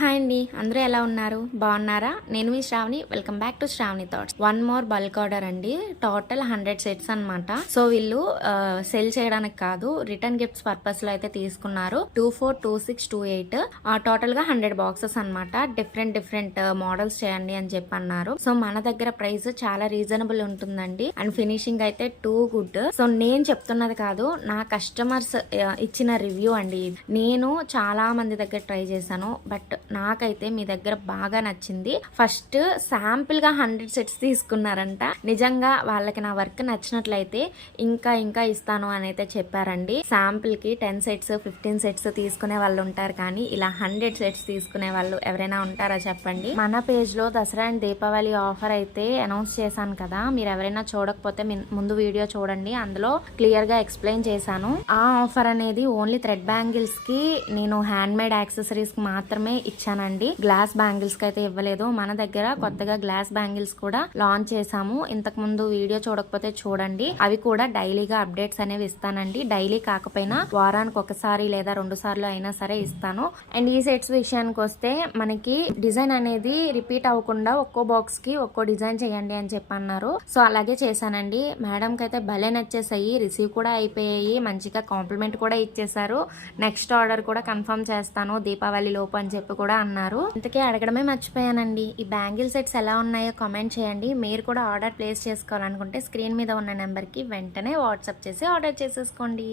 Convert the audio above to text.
Hi అండి, అందరూ ఎలా ఉన్నారు? బాగున్నారా? నేను మీ Sravani. Welcome back to Sravani thoughts. One more bulk order అండి. టోటల్ 100 సెట్స్ అనమాట. సో వీళ్ళు సెల్ చేయడానికి కాదు, రిటర్న్ గిఫ్ట్స్ పర్పస్ లో అయితే తీసుకున్నారు. 24, 26, 28 టోటల్ గా 100 బాక్సెస్ అనమాట. డిఫరెంట్ మోడల్స్ చేయండి అని చెప్పి అన్నారు. సో మన దగ్గర ప్రైస్ చాలా రీజనబుల్ ఉంటుందండి. అండ్ ఫినిషింగ్ అయితే టూ గుడ్. సో నేను చెప్తున్నది కాదు, నా కస్టమర్స్ ఇచ్చిన రివ్యూ అండి. నేను చాలా మంది దగ్గర ట్రై చేశాను, బట్ నాకైతే మీ దగ్గర బాగా నచ్చింది. ఫస్ట్ శాంపుల్ గా 100 సెట్స్ తీసుకున్నారంట. నిజంగా వాళ్ళకి నా వర్క్ నచ్చినట్లయితే ఇంకా ఇస్తాను అని అయితే చెప్పారండి. శాంపుల్ కి 10 సెట్స్ 15 సెట్స్ తీసుకునే వాళ్ళు ఉంటారు, కానీ ఇలా 100 సెట్స్ తీసుకునే వాళ్ళు ఎవరైనా ఉంటారా చెప్పండి. మన పేజ్ లో దసరా అండ్ దీపావళి ఆఫర్ అయితే అనౌన్స్ చేశాను కదా, మీరు ఎవరైనా చూడకపోతే ముందు వీడియో చూడండి, అందులో క్లియర్ గా ఎక్స్ప్లెయిన్ చేశాను. ఆ ఆఫర్ అనేది ఓన్లీ థ్రెడ్ బ్యాంగిల్స్ కి, నేను హ్యాండ్ మేడ్ యాక్సెసరీస్ కి మాత్రమే ఇచ్చానండి. గ్లాస్ బ్యాంగిల్స్ కి అయితే ఇవ్వలేదు. మన దగ్గర కొత్తగా గ్లాస్ బ్యాంగిల్స్ కూడా లాంచ్ చేసాము. ఇంతకు ముందు వీడియో చూడకపోతే చూడండి, అవి కూడా డైలీగా అప్డేట్స్ అనేవి ఇస్తానండి. డైలీ కాకపోయినా వారానికి ఒకసారి లేదా 2 సార్లు అయినా సరే ఇస్తాను. అండ్ ఈ సెట్స్ విషయానికి వస్తే మనకి డిజైన్ అనేది రిపీట్ అవ్వకుండా ఒక్కో బాక్స్ కి ఒక్కో డిజైన్ చేయండి అని చెప్పి అన్నారు. సో అలాగే చేశానండి. మేడం కి అయితే భలే నచ్చేసాయి. రిసీవ్ కూడా అయిపోయాయి. మంచిగా కాంప్లిమెంట్ కూడా ఇచ్చేసారు. నెక్స్ట్ ఆర్డర్ కూడా కన్ఫర్మ్ చేస్తాను దీపావళి లోపు అని చెప్పి కూడా అన్నారు. ఇంతకీ అడగడమే మర్చిపోయానండి, ఈ బ్యాంగిల్ సెట్స్ ఎలా ఉన్నాయో కామెంట్ చేయండి. మీరు కూడా ఆర్డర్ ప్లేస్ చేసుకోవాలనుకుంటే స్క్రీన్ మీద ఉన్న నెంబర్ కి వెంటనే వాట్సాప్ చేసి ఆర్డర్ చేసేసుకోండి.